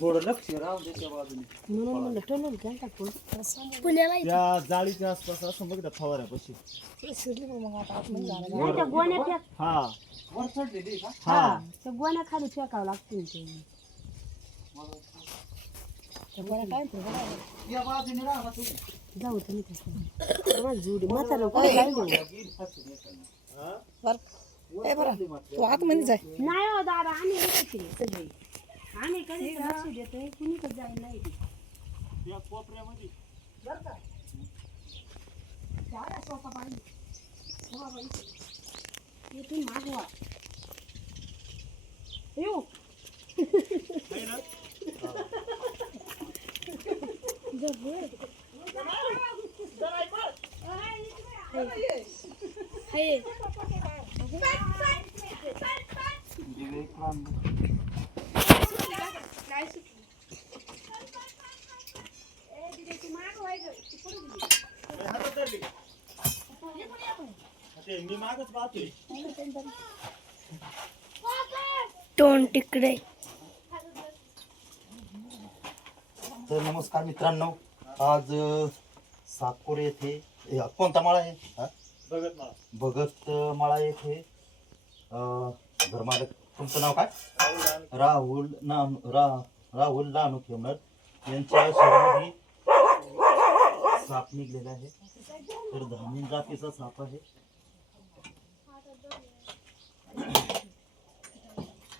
थोडं लक्ष राहू दे त्या बाजूने. त्या जाळीच्या आसपास असं बघ त्या फवाऱ्यापाशी. हा हा गोण्या खाली फेकावं लागतील ते या बाजूने राहा तू. जाऊ तुम्ही जुडी म्हातारा काय तू आतमध्ये जाय. नाही हो दादा आम्ही सगळे आम्ही कधी लक्ष देतोय कुणी तर जाईल नाही या कोपऱ्यामध्ये बरं का झाडा सोपा पाहिजे तुम्ही मागवा येऊ मी मागच पाहतोय. तोंड तिकडे. तर नमस्कार मित्रांनो, आज साकोर येथे कोणता माळा आहे हा? भगत माळा येथे घरमालक तुमचं नाव काय? राहुल नानू खेमनर यांच्या शहरामध्ये साप निघलेला आहे. तर धामीन जातीचा साप आहे.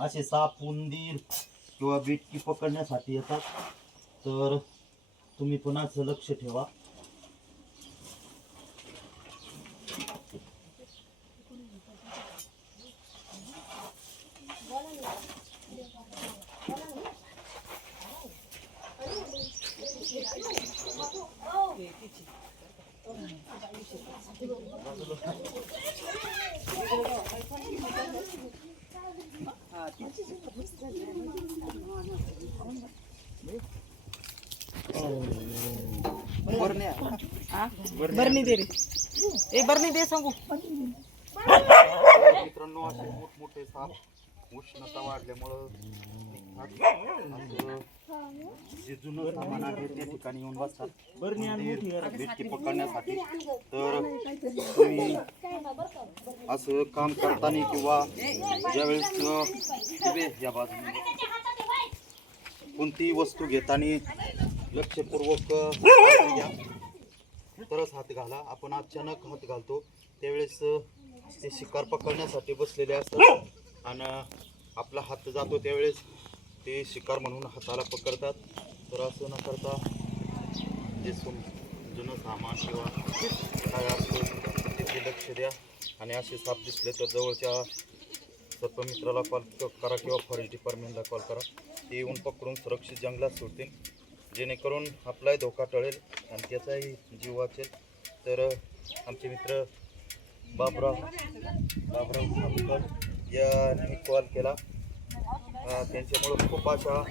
असे साप उंदीर किंवा बिटकी पकडण्यासाठी येतात. तर तुम्ही पुन्हाच लक्ष ठेवा. बरणी दे रे. ए बरणी दे सांगू. मित्रांनो, असे मोठमोठे साप उष्णता वाढल्यामुळं जे जुनं सामान आहे त्या ठिकाणी येऊन बसतात बिटकी पकडण्यासाठी. तर तुम्ही असं काम करताना किंवा ज्यावेळेस या बाजूने कोणतीही वस्तू घेताना लक्षपूर्वक घ्या, तरच हात घाला. आपण अचानक हात घालतो त्यावेळेस ते शिकार पकडण्यासाठी बसलेले असतात आणि आपला हात जातो त्यावेळेस ते शिकार म्हणून हाताला पकडतात. तर असं न करता जे जुनं सामान किंवा काय असतं तिथे लक्ष द्या. आणि असे साप दिसले तर जवळच्या सर्पमित्राला कॉल करा किंवा फॉरेस्ट डिपार्टमेंटला कॉल करा. ते येऊन पकडून सुरक्षित जंगलात सोडतील, जेणेकरून आपलाही धोका टळेल आणि त्याचाही जीव वाचेल. तर आमचे मित्र बाबराव खामकर यांनी कॉल केला. त्यांच्यामुळं खूप अशा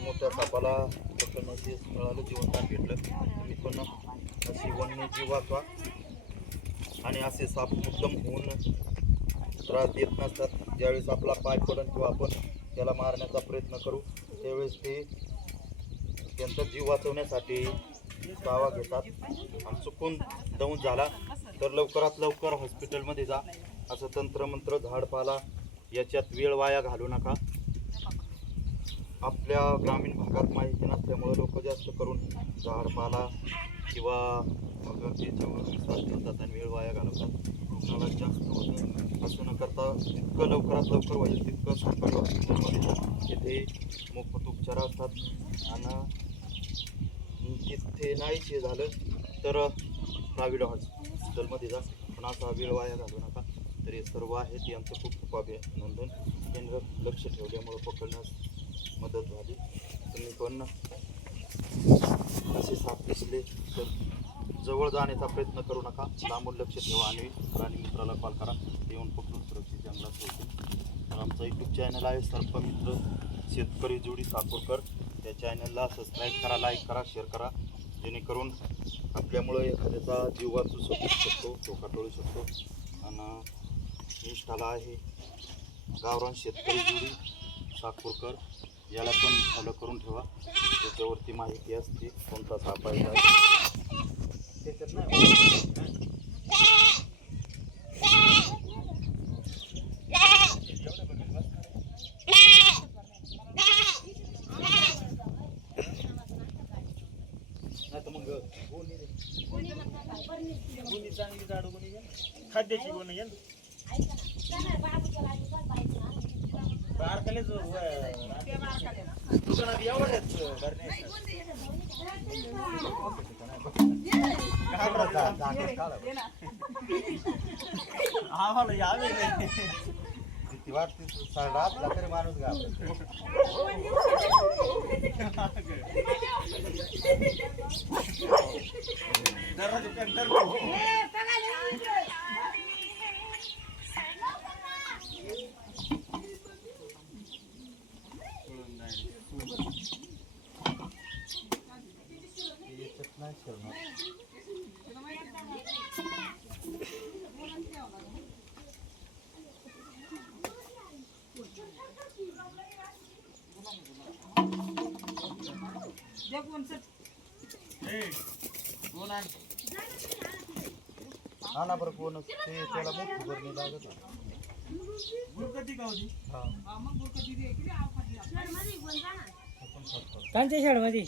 मोठ्या सापाला पकडण्याचे मिळालं, जीवनदान भेटलं. तुम्ही पण अशी वन्यजीव वाचवा आणि असे साप मुद्दाम होऊन त्रास देत नसतात. ज्यावेळेस आपला पाय पडून किंवा आपण त्याला मारण्याचा प्रयत्न करू त्यावेळेस ते त्यांचा जीव वाचवण्यासाठी दावा घेतात. आणि चुकून दंश झाला तर लवकरात लवकर हॉस्पिटलमध्ये जा. असं तंत्रमंत्र झाडपाला याच्यात वेळ वाया घालू नका. आपल्या ग्रामीण भागात माहिती नसल्यामुळे लोक जास्त करून झाडपाला किंवा मग त्याच्यावर विश्वास ठेवतात आणि वेळ वाया घालवतात. रुग्णाला जास्त होतं. असं न करता जितकं लवकरात लवकर होईल तितकं सरकारी हॉस्पिटलमध्ये येथे मोफत उपचार असतात. आणि तिथे नाहीच झालं तर प्रायव्हेट हॉस्पिटलमध्ये जा. पण असा वेळ वाया घालू नका. तर हे सर्व आहे ते आमचं खूप खूप अभिनंदन. केंद्र लक्ष ठेवल्यामुळं पकडण्यास मदत झाली. तुम्ही पण असे साप दिसले तर जवळ जाण्याचा प्रयत्न करू नका. लांबून लक्ष ठेवा आणि प्राणी मित्राला कॉल करा. येऊन पकडून सुरक्षित जंगलात सोडतील. तर आमचा यूट्यूब चॅनल आहे सर्पमित्र शेतकरी जोडी साकोरकर. त्या चॅनलला सबस्क्राईब करा, लाईक करा, शेअर करा, जेणेकरून आपल्यामुळे एखाद्याचा जीव वाचू शकतो, धोका टळू शकतो. आणि इंस्टाला आहे गावरान शेतकरी जोडी साकूरकर, याला पण फॉलो करून ठेवा. त्याच्यावरती माहिती असते कोणता साप आहे त्याच्यात नाही. नाही तर मग गोणी चांगली झाडू गोणी घ्या, खाद्याची गोणी घ्या. बारकालेच दुकानात एवढ्याच आम्हाला यावे नाही. भीती वाटते रातला तरी माणूस घाबरतो. याच्यात नाही शिरणार. हा ना बरं कोणच ते त्याला मोठी भरणी लागत आहे. हा. कांच्या शाळेमध्ये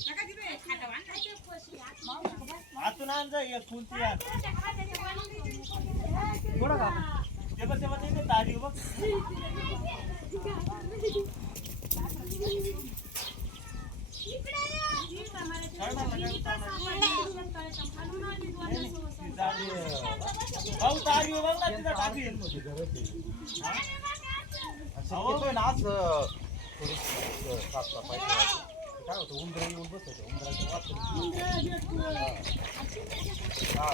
आतून आण जा एक फुलची आण. थोडं का ते बस ते तारी बघ. भाऊ तारी बघ ना तिथं टाकी. असं येतोय ना आज थोडं साफसफाई करायची. काय होतं उंदरं येऊन बसत उंदराचं वाचन. हा